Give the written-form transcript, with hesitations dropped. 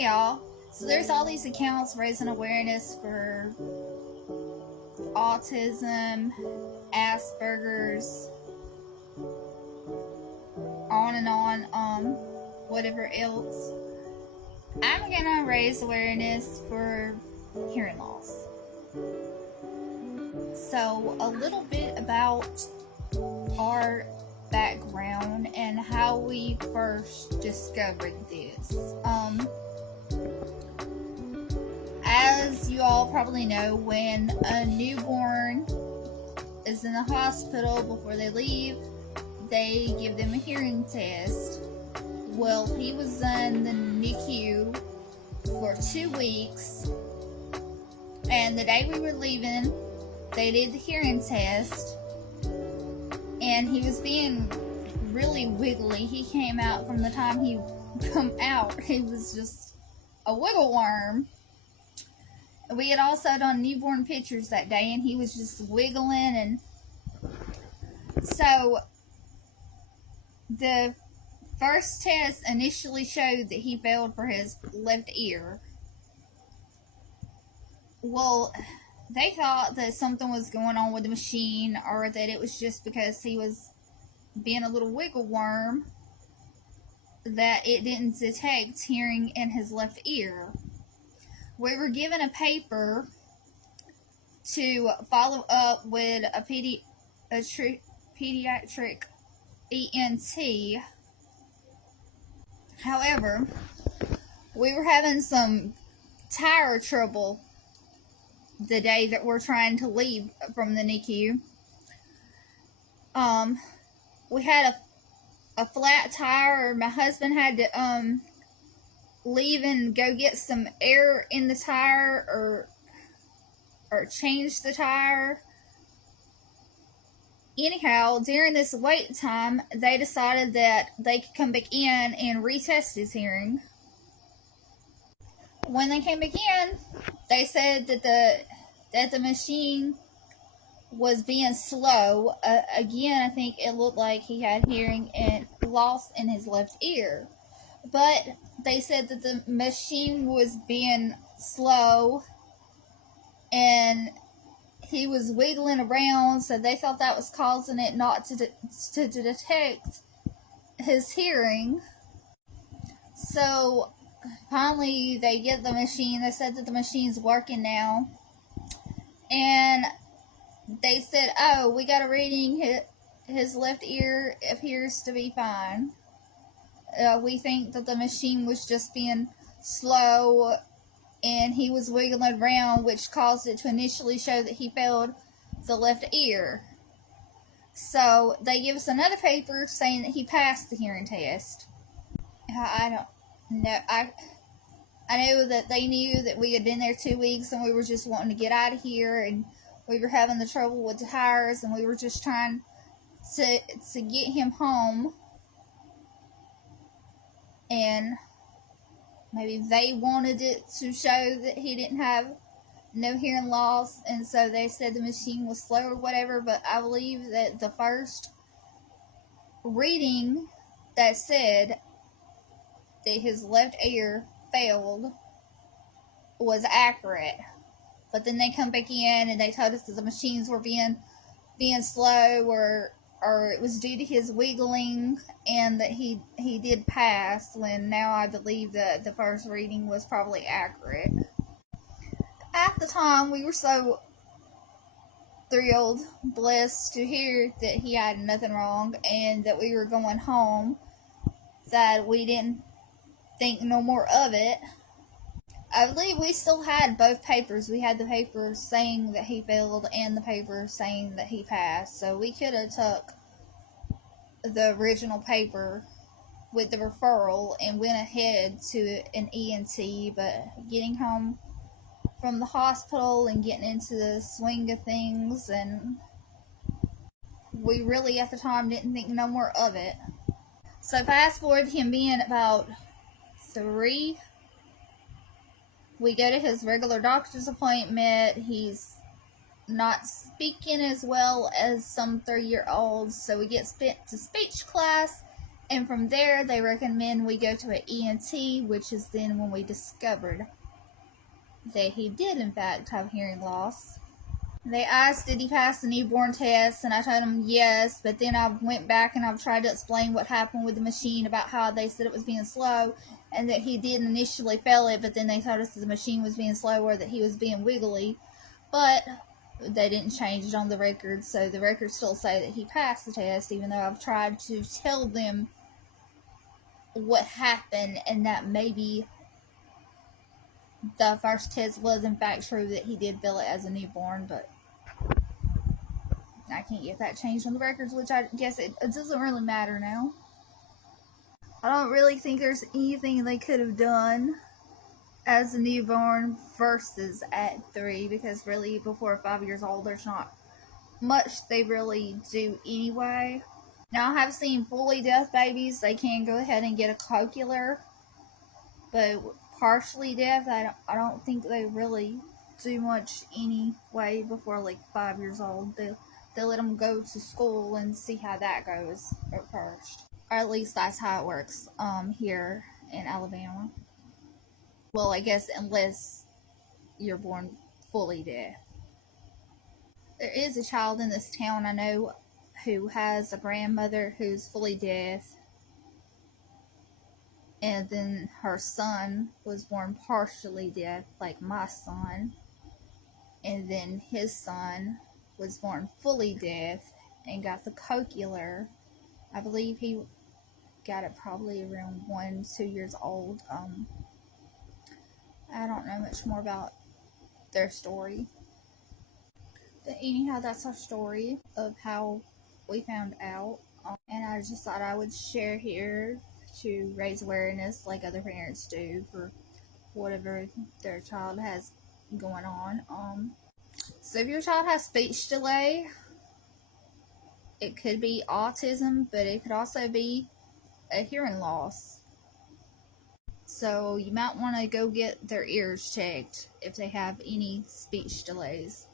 Hey y'all. So there's all these accounts raising awareness for autism, Asperger's, on and on, whatever else. I'm gonna raise awareness for hearing loss. So a little bit about our background and how we first discovered this. As you all probably know, when a newborn is in the hospital before they leave, they give them a hearing test. Well, he was in the NICU for 2 weeks, and the day we were leaving, they did the hearing test, and he was being really wiggly. He came out, from the time he come out, he was just a wiggle worm. We had also done newborn pictures that day, and he was just wiggling, and so the first test initially showed that he failed for his left ear. Well, they thought that something was going on with the machine, or that it was just because he was being a little wiggle worm, that it didn't detect hearing in his left ear. We were given a paper to follow up with a pediatric ENT. However, we were having some tire trouble the day that we're trying to leave from the NICU. We had a flat tire. My husband had to leave and go get some air in the tire, or change the tire. Anyhow, during this wait time, they decided that they could come back in and retest his hearing. When they came back in, they said that the machine was being slow. Again, I think it looked like he had hearing and loss in his left ear. But they said that the machine was being slow and he was wiggling around, so they thought that was causing it not to detect his hearing. So finally they get the machine. They said that the machine's working now, and they said, oh, we got a reading, his left ear appears to be fine. We think that the machine was just being slow and he was wiggling around, which caused it to initially show that he failed the left ear. So they give us another paper saying that he passed the hearing test. I don't know. I know that they knew that we had been there 2 weeks and we were just wanting to get out of here, and we were having the trouble with the tires, and we were just trying to get him home. And maybe they wanted it to show that he didn't have no hearing loss, and so they said the machine was slow or whatever. But I believe that the first reading that said that his left ear failed was accurate. But then they come back in and they told us that the machines were being slow, or it was due to his wiggling, and that he did pass, when now I believe that the first reading was probably accurate. At the time, we were so thrilled, blessed to hear that he had nothing wrong and that we were going home, that we didn't think no more of it. I believe we still had both papers. We had the paper saying that he failed and the paper saying that he passed. So we could have took the original paper with the referral and went ahead to an ENT, but getting home from the hospital and getting into the swing of things, and we really at the time didn't think no more of it. So fast forward to him being about 3. We go to his regular doctor's appointment. He's not speaking as well as some 3-year-olds, so we get sent to speech class, And from there, they recommend we go to an ENT, which is then when we discovered that he did, in fact, have hearing loss. They asked, did he pass the newborn test? And I told them yes, but then I went back and I've tried to explain what happened with the machine, about how they said it was being slow and that he did initially fail it, but then they told us that the machine was being slow or that he was being wiggly. But they didn't change it on the record, so the records still say that he passed the test, even though I've tried to tell them what happened and that maybe the first test was in fact true, that he did bill it as a newborn, but I can't get that changed on the records, which I guess it doesn't really matter now. I don't really think there's anything they could have done as a newborn versus at 3, because really before 5 years old there's not much they really do anyway. Now, I have seen fully deaf babies, they can go ahead and get a cochlear, but partially deaf, I don't think they really do much anyway before like 5 years old. They let them go to school and see how that goes at first. Or at least that's how it works here in Alabama. Well, I guess unless you're born fully deaf. There is a child in this town I know who has a grandmother who's fully deaf. And then her son was born partially deaf, like my son. And then his son was born fully deaf and got the cochlear. I believe he got it probably around 1-2 years old. I don't know much more about their story. But anyhow, that's our story of how we found out. And I just thought I would share here to raise awareness like other parents do for whatever their child has going on. So if your child has speech delay, it could be autism, but it could also be a hearing loss. So you might want to go get their ears checked if they have any speech delays.